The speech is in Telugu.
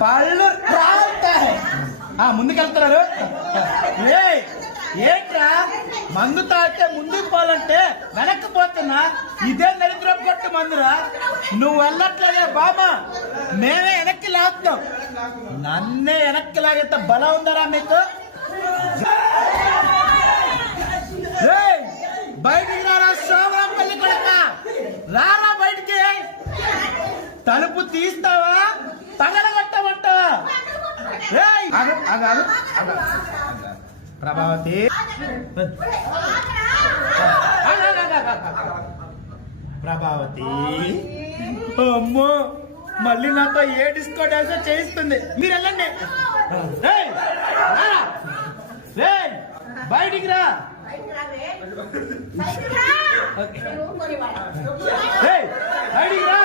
పళ్ళు రాలుతాయి. ముందుకెళ్తున్నారు. ఏంట్రా మందు తాగితే ముందుకు పోవాలంటే వెనక్కి పోతున్నా? ఇదే నలుగురు కొట్టు మందురా. నువ్వు వెళ్ళట్లేదే బాబా, మేమే వెనక్కి లాగుతున్నాం. నన్నే వెనక్కి లాగేంత బలం ఉందరా మీకు? బయటికి రారా సోమరాంపల్లి కొడక, రారా బయటికి. తలుపు తీస్తావా తగలగొట్టమంటావా? ప్రభావతి, ప్రభావతి, అమ్మో మళ్ళీ నాతో ఏ డిస్కో డాన్స్ చేయిస్తుంది. మీరు వెళ్ళండి, బయటికి రా. బయటికి రా.